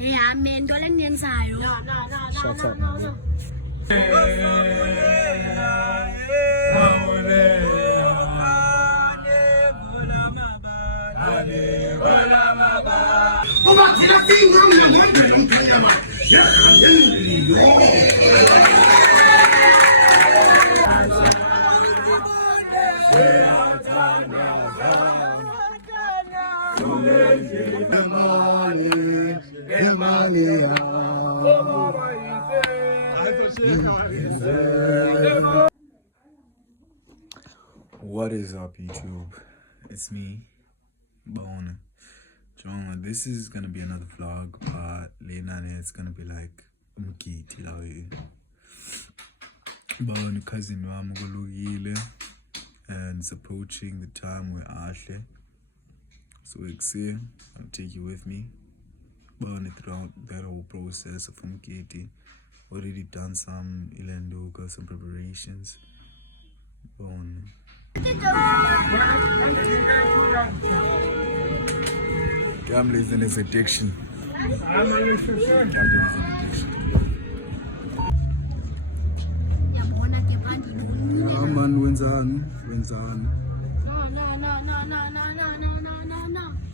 yami into leniyenzayo. Shut up, man. What is up, YouTube? It's me, Bone. John, this is gonna be another vlog, but later it's gonna be like umgidi la Bone cousin wami kulungile, and it's approaching the time where Ashle. So I'll take you with me. Bone throughout that whole process of umgidi. Already done some ilandoka, some preparations. Bone. Gambling is an addiction. Gambling is an addiction. Man, wenzani.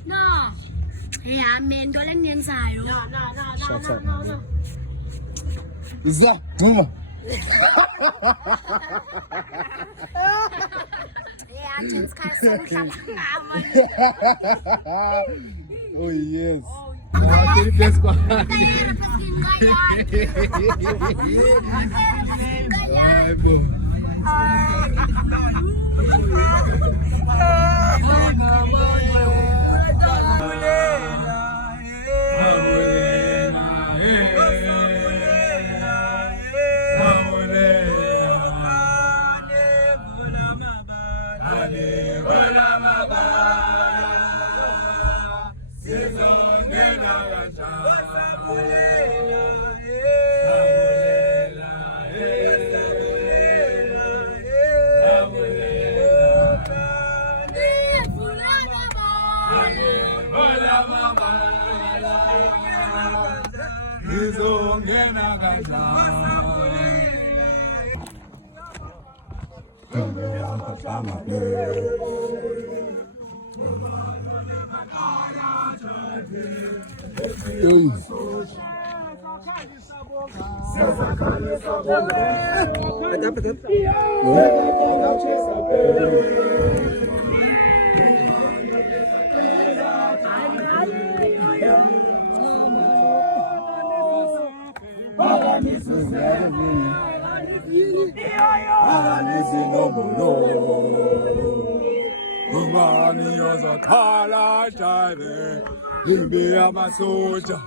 No. Yami into leniyenzayo. Shut up, man. Is that? Oh yes. Soldier.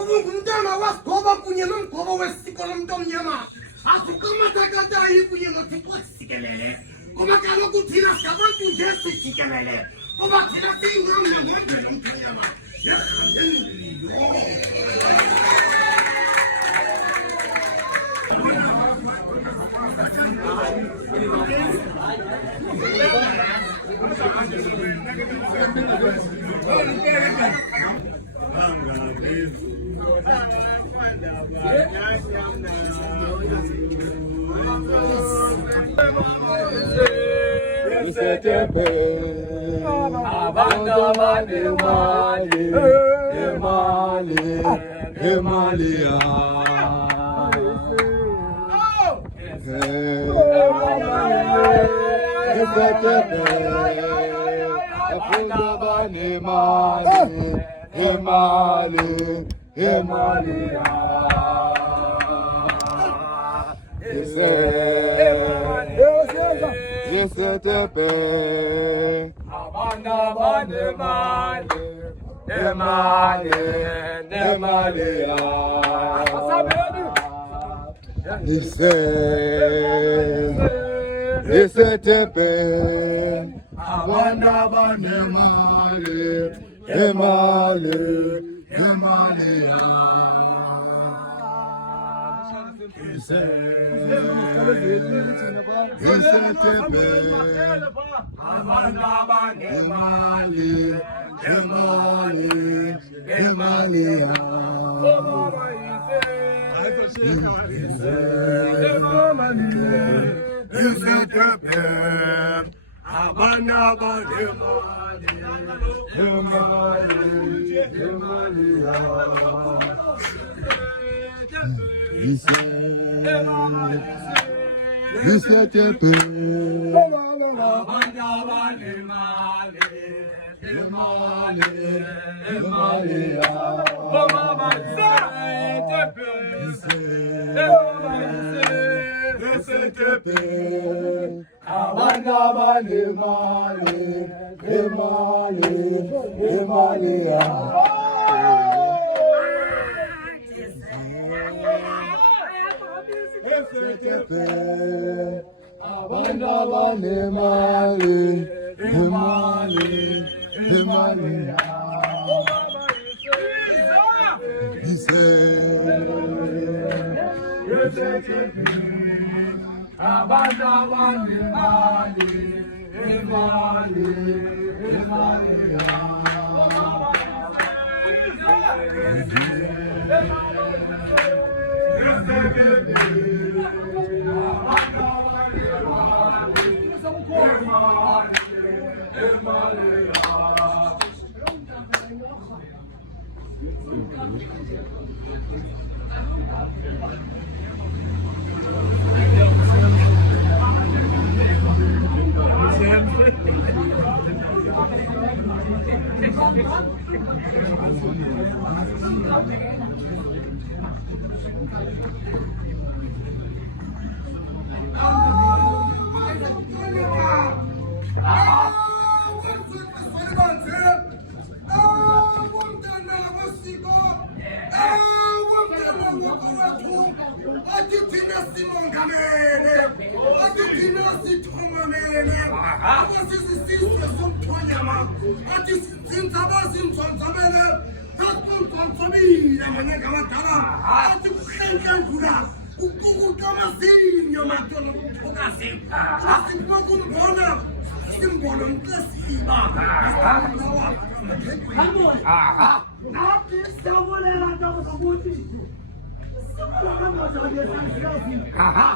Umngumntana wasigoba kunye nomgobo wesikolo mntomnyama asukamatakajayi kunye nothixo sikelele kuba kaloku thina singabantu nje sijikelele kuba thina siyingqamle ngembele mthonyama Aha. Nathi siyabulela ntombi zokuthi aha.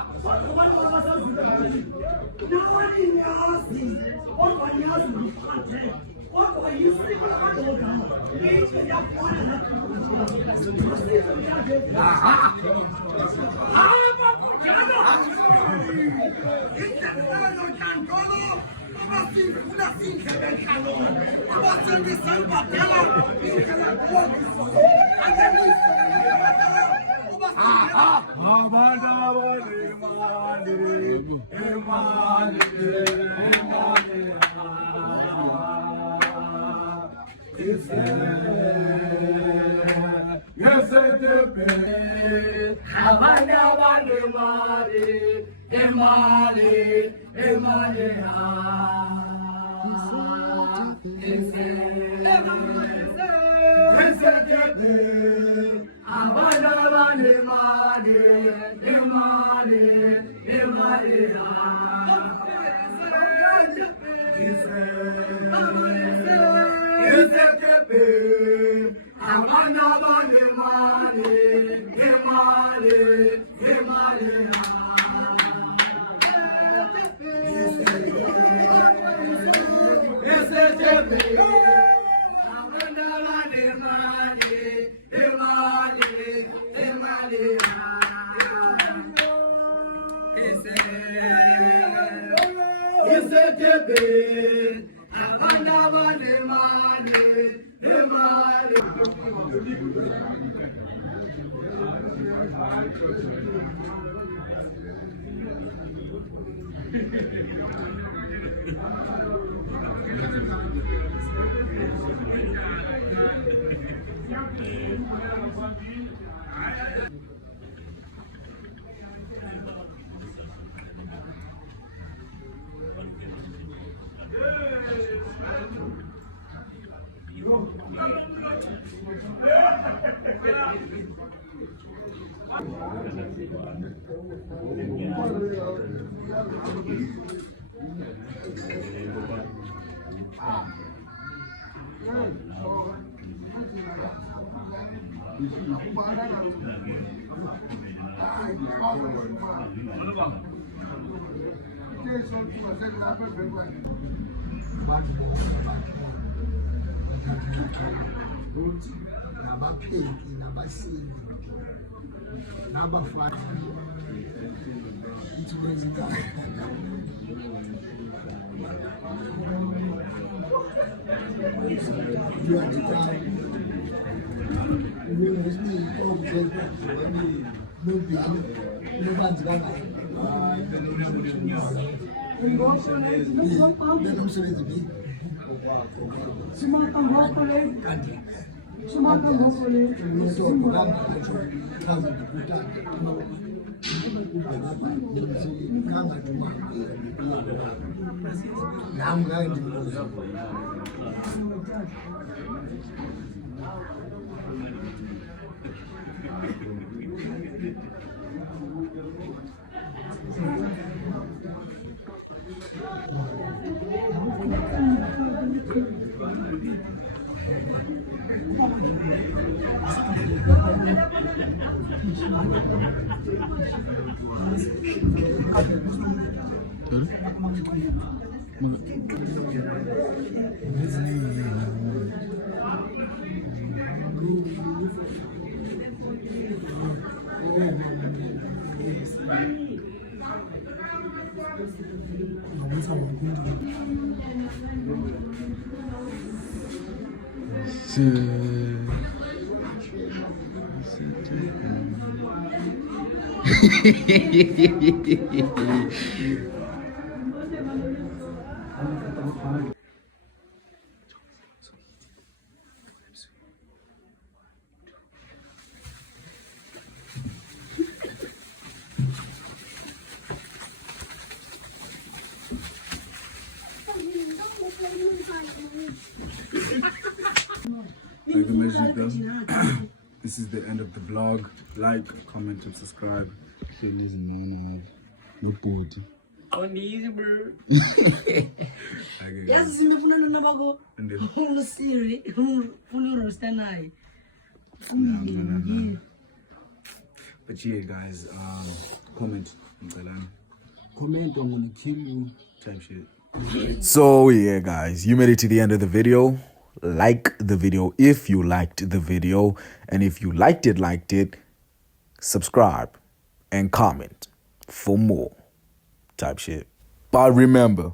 nabapheki nabasili nabafana intsuku ezingaka This is the end of the vlog. Like, comment, and subscribe. Nobody. On the easy, bro. Okay, Yes, guys. see me pulling on the bago. And then, Full Siri, full roast and I. but yeah, guys, comment. Comment, I'm gonna kill you. Type shit. So yeah, guys, you made it to the end of the video. Like the video if you liked the video, and if you liked it, subscribe and comment for more type shit. But remember,